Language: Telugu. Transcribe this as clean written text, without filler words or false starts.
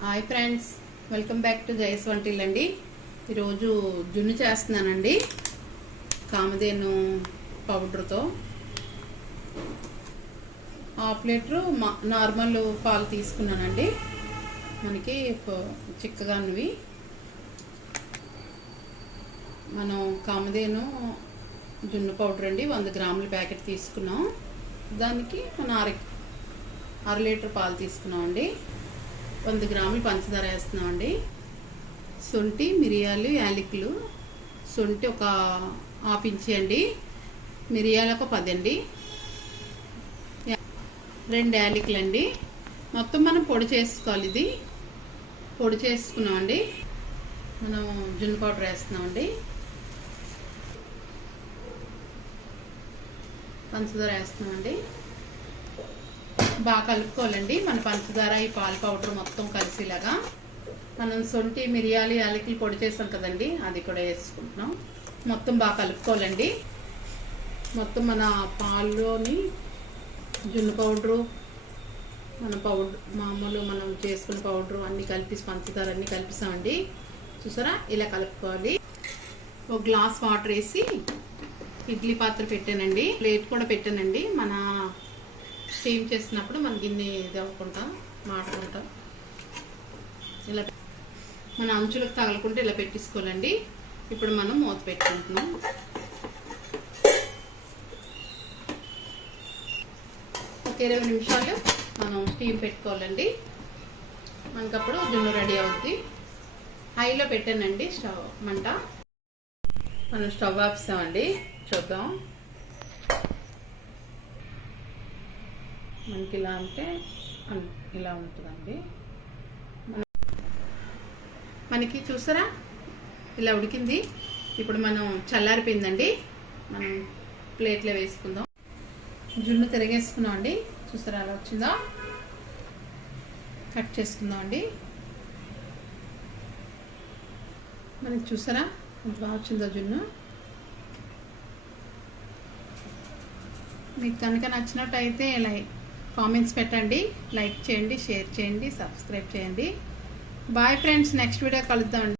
Hi friends, welcome back to జై స్వంటిల్ అండి. ఈరోజు జున్ను చేస్తున్నానండి కామధేను పౌడర్తో. హాఫ్ లీటరు నార్మల్ పాలు తీసుకున్నానండి. మనకి చిక్కగానివి. మనం కామధేను జున్ను పౌడర్ అండి 100 గ్రాముల ప్యాకెట్ తీసుకున్నాం. దానికి మనం అర లీటర్ పాలు తీసుకున్నాం అండి. 100 గ్రాములు పంచదార వేస్తున్నామండి. శొంఠి, మిరియాలు, యాలకులు. శొంఠి ఒక హాఫ్ ఇంచి అండి, మిరియాలు ఒక 10 అండి, 2 యాలకులు అండి. మొత్తం మనం పొడి చేసుకోవాలి. ఇది పొడి చేసుకున్నామండి. మనం జున్ను పౌడర్ వేస్తున్నామండి. పంచదార వేస్తున్నామండి. బాగా కలుపుకోవాలండి. మన పంచదార ఈ పాల పౌడర్ మొత్తం కలిసేలాగా. మనం శొంఠి, మిరియాలు, యాలకులు పొడి చేస్తాం కదండి, అది కూడా వేసుకుంటున్నాం. మొత్తం బాగా కలుపుకోవాలండి. మొత్తం మన పాల్లోని జున్ను పౌడరు, మన పౌడర్ మామూలు మనం చేసుకున్న పౌడరు అన్నీ కలిపి, పంచదార అన్నీ కలిపిస్తామండి. చూసారా, ఇలా కలుపుకోవాలి. ఒక గ్లాస్ వాటర్ వేసి ఇడ్లీ పాత్ర పెట్టానండి. ప్లేట్ కూడా పెట్టానండి. మన స్టీమ్ చేసినప్పుడు మన గిన్నె ఇది అవ్వకుండా మాడుకుంటాం. ఇలా మన అంచులకు తగలకుంటే ఇలా పెట్టేసుకోవాలండి. ఇప్పుడు మనం మూత పెట్టుకుంటున్నాం. ఒక 20 నిమిషాలు మనం స్టీమ్ పెట్టుకోవాలండి. మనకప్పుడు జున్ను రెడీ అవుద్ది. హైలో పెట్టానండి స్టవ్ మంట. మనం స్టవ్ ఆపిస్తామండి. చూద్దాం. మనకి ఇలా అంటే ఇలా ఉంటుందండి. మనకి చూసారా ఇలా ఉడికింది. ఇప్పుడు మనం చల్లారిపోయిందండి. మనం ప్లేట్లో వేసుకుందాం. జున్ను తిరిగేసుకున్నాం అండి. చూసారా అలా వచ్చిందా? కట్ చేసుకుందాం అండి. మనకి చూసారా ఎంత బాగా వచ్చిందో జున్ను. మీకు కనుక నచ్చినట్టయితే కామెంట్స్ పెట్టండి, లైక్ చేయండి, షేర్ చేయండి, సబ్స్క్రైబ్ చేయండి. బాయ్ ఫ్రెండ్స్, నెక్స్ట్ వీడియో కలుద్దాం.